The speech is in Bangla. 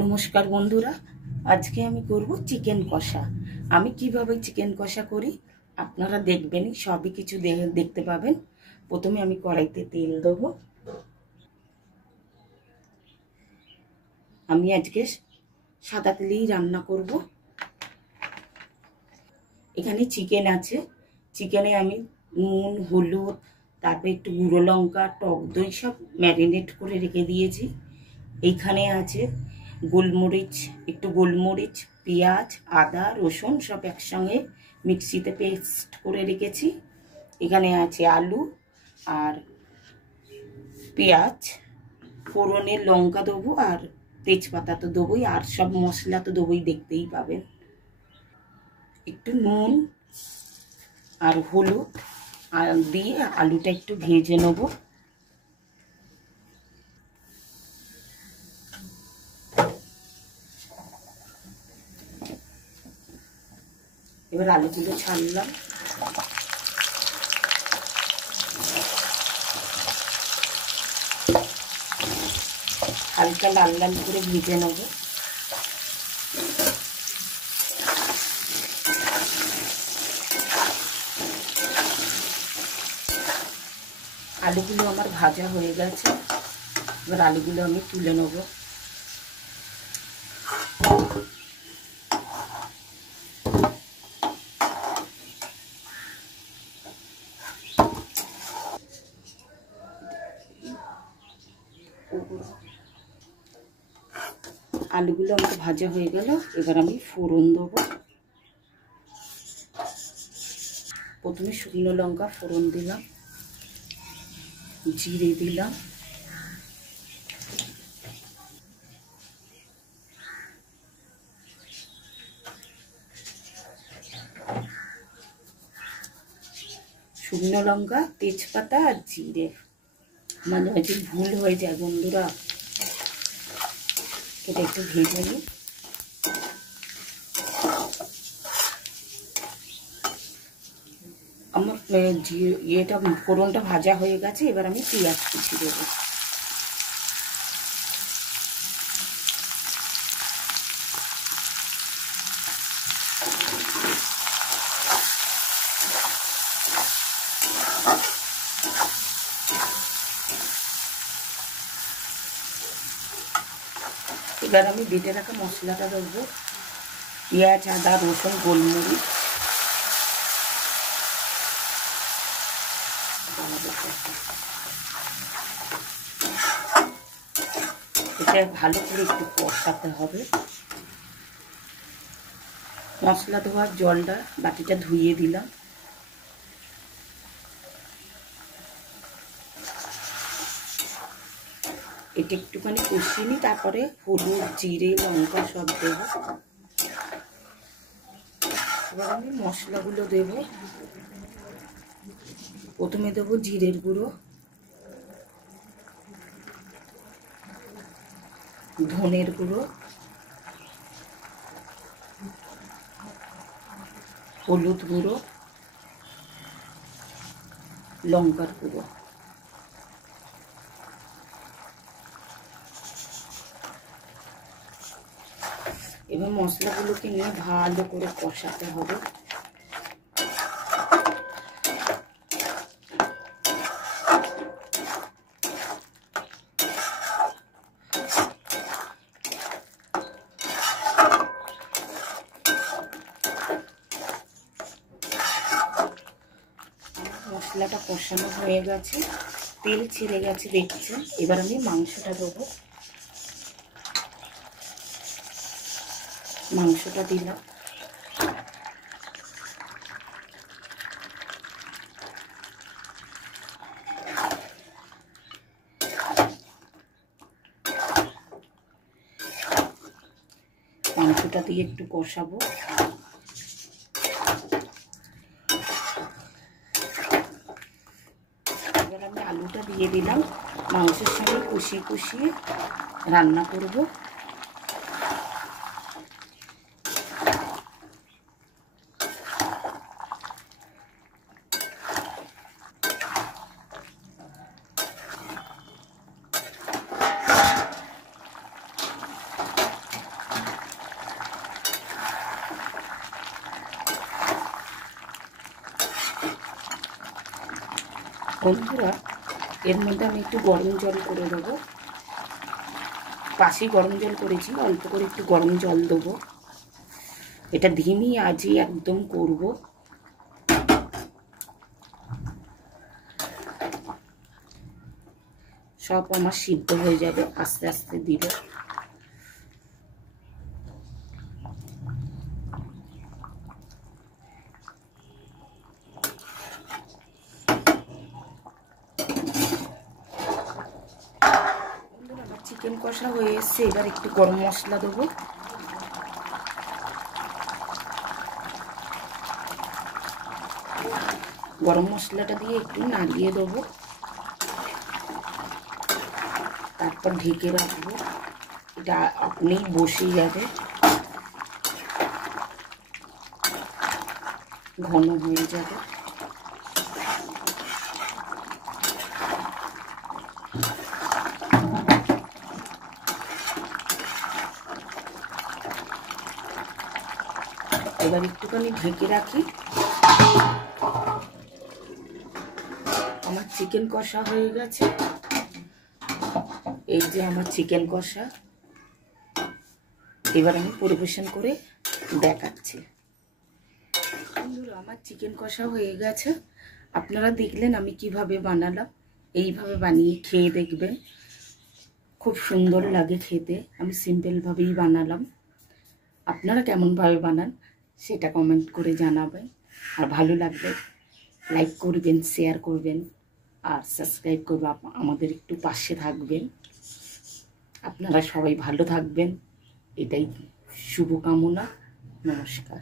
নমস্কার বন্ধুরা, আজকে আমি করব চিকেন কষা। আমি কিভাবে চিকেন কষা করি আপনারা দেখবেনই, সবই কিছু দেখতে পাবেন। প্রথমে আমি কড়াইতে তেল দেব। আমি আজকে সাদা তেলেই রান্না করব। এখানে চিকেন আছে, চিকেনে আমি নুন, হলুদ, তারপর একটু গুঁড়ো লঙ্কা, টক দই সব ম্যারিনেট করে রেখে দিয়েছি। এইখানে আছে গোলমরিচ, একটু গোলমরিচ, পেঁয়াজ, আদা, রসুন সব একসঙ্গে মিক্সিতে পেস্ট করে রেখেছি। এখানে আছে আলু আর পেঁয়াজ, ফোড়নে লঙ্কা দেবো আর তেজপাতা তো দেবোই, আর সব মশলা তো দেবোই, দেখতেই পাবেন। একটু নুন আর হলুদ আর দিয়ে আলুটা একটু ভেজে নেব। এবার আলুগুলো ছাড়লাম। হালকা লাল লাল করে ভেজে নেব। আলুগুলো আমার ভাজা হয়ে গেছে, এবার আলুগুলো আমি তুলে নেব। আলুগুলো আমার ভাজা হয়ে গেল, এবার আমি ফোড়ন দেবো। প্রথমে শুকনো লঙ্কা ফোড়ন দিলাম, জিরে দিলাম, শুকনো লঙ্কা, তেজপাতা আর জিরে। মাঝে মাঝে ভুল হয়ে যায় বন্ধুরা, এটা একটু ভেজে নিই। আমার ইয়েটা ফোড়নটা ভাজা হয়ে গেছে, এবার আমি পেঁয়াজ কুচি দেবো। এবার আমি বেটে রাখা মশলাটা দেবো, পেঁয়াজ, আদা, রসুন, গোলমরিচ। এটা ভালো করে একটু কষাতে হবে। মশলা ধোয়ার জলটা বাটিটা ধুয়ে দিলাম। এটা একটুখানি কষিয়ে নিই, তারপরে হলুদ, জিরে, লঙ্কা সব দেবো। এবার আমি মশলাগুলো দেব। প্রথমে দেবো জিরের গুঁড়ো, ধনের গুঁড়ো, হলুদ গুঁড়ো, লঙ্কার গুঁড়ো। এবার মশলাগুলোকে নিয়ে ভালো করে কষাতে হবে। মশলাটা কষানো হয়ে গেছে, তেল ছেড়ে গেছে দেখছেন। এবার আমি মাংসটা দেবো। মাংসটা দিলাম। মাংসটা দিয়ে একটু কষাবো। এবার আমি আলুটা দিয়ে দিলাম, মাংসের সঙ্গে কষিয়ে কষিয়ে রান্না করব। বন্ধুরা, এর মধ্যে আমি একটু গরম জল করে দেবো। পাশে গরম জল করেছি, অল্প করে একটু গরম জল দেবো। এটা ধিমি আঁচে একদম করব। সব আমার সিদ্ধ হয়ে যাবে আস্তে আস্তে দিলে। আমার চিকেন কষা হয়ে এসছে, এবার একটু গরম মশলা দেবো। গরম মশলাটা দিয়ে একটু নাড়িয়ে দেবো, তারপর ঢেকে রাখবো। এটা আপনিই বসে যাবে, ঘন হয়ে যাবে। এবার একটুখানি ঢেকে রাখি। আমার চিকেন কষা হয়ে গেছে। এই যে আমার চিকেন কষা, এবার আমি পরিবেশন করে দেখাচ্ছি। বন্ধুরা, আমার চিকেন কষা হয়ে গেছে। আপনারা দেখলেন আমি কিভাবে বানালাম। এইভাবে বানিয়ে খেয়ে দেখবেন, খুব সুন্দর লাগে খেতে। আমি সিম্পলভাবেই বানালাম। আপনারা কেমনভাবে বানান সেটা কমেন্ট করে জানাবেন। আর ভালো লাগবে লাইক করবেন, শেয়ার করবেন, আর সাবস্ক্রাইব করবেন। আমাদের একটু পাশে থাকবেন। আপনারা সবাই ভালো থাকবেন, এটাই শুভকামনা। নমস্কার।